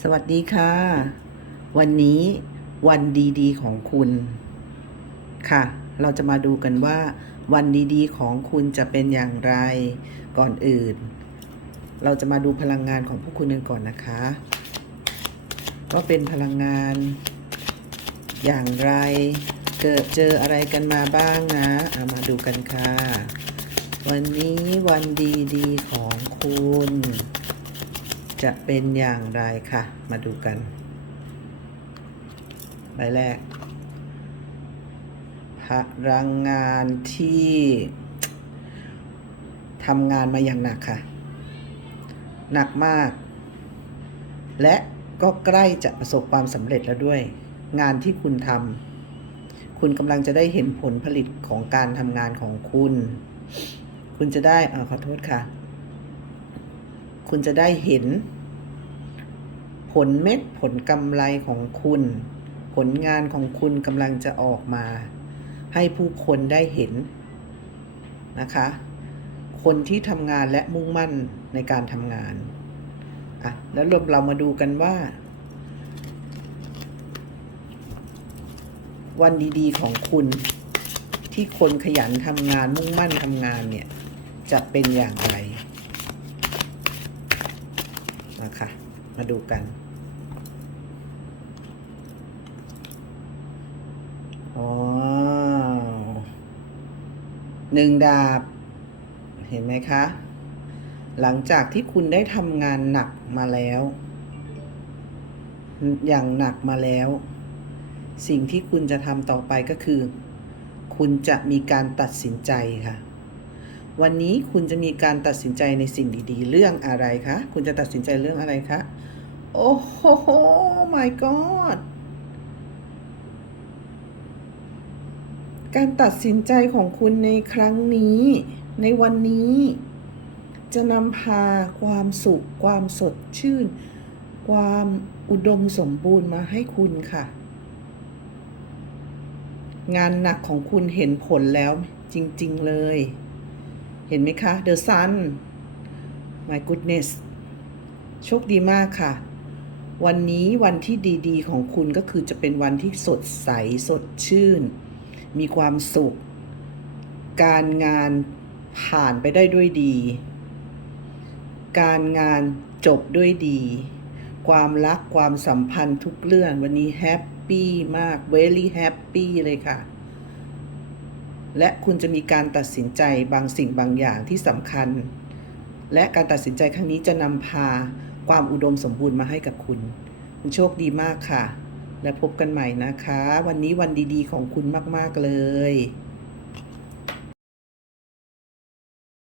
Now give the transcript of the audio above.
สวัสดีค่ะ วันนี้วันดีๆ ของคุณ ค่ะ เราจะมาดูกันว่า วันดีๆ ของคุณจะเป็นอย่างไรก่อนอื่น เราจะมาดูพลังงานของพวกคุณกันก่อนนะคะว่าเป็นพลังงาน อย่างไรเกิดเจออะไรกันมาบ้างนะเอามาดูกันค่ะ วันนี้วันดีๆ ของคุณ จะเป็นอย่างไรค่ะ มาดูกัน ใบแรก พลังงานที่ทำงานมาอย่างหนักค่ะ หนักมาก และก็ใกล้จะประสบความสำเร็จแล้วด้วย งานที่คุณทำคุณกำลังจะได้เห็นผลผลิตของการทำงานของคุณ คุณจะได้อขอโทษค่ะ คุณจะได้เห็น ผลเม็ดผลกำไรของคุณ ผลงานของคุณกำลังจะออกมา ให้ผู้คนได้เห็นนะคะ คนที่ทำงานและมุ่งมั่นในการทำงานอะแล้วรวมเรามาดูกันว่า วันดีๆของคุณที่คนขยันทำงานมุ่งมั่นทำงานเนี่ย จะเป็นอย่างไรนะคะ มาดูกัน อ๋อหนึ่งดาบ เห็นไหมคะ หลังจากที่คุณได้ทำงานหนักมาแล้ว อย่างหนักมาแล้ว สิ่งที่คุณจะทำต่อไปก็คือ คุณจะมีการตัดสินใจค่ะ วันนี้คุณจะมีการตัดสินใจในสิ่งดีๆ เรื่องอะไรคะ คุณจะตัดสินใจเรื่องอะไรคะ โอ้โห my god การตัดสินใจของคุณในครั้งนี้ ในวันนี้ จะนำพาความสุข ความสดชื่น ความอุดมสมบูรณ์มาให้คุณค่ะ งานหนักของคุณเห็นผลแล้วจริง ๆ เลย เห็นไหมคะ The Sun My goodness โชคดีมากค่ะ วันนี้วันที่ดี ๆ ของคุณก็คือจะเป็นวันที่สดใสสดชื่น มีความสุข การงานผ่านไปได้ด้วยดี การงานจบด้วยดี ความรักความสัมพันธ์ทุกเรื่องวันนี้แฮปปี้มาก very happy เลยค่ะ และคุณจะมีการตัดสินใจบางสิ่งบางอย่างที่สำคัญ และการตัดสินใจครั้งนี้จะนำพาความอุดมสมบูรณ์มาให้กับคุณ คุณโชคดีมากค่ะ และพบกันใหม่นะคะ วันนี้วันดีๆของคุณมาก ๆ เลย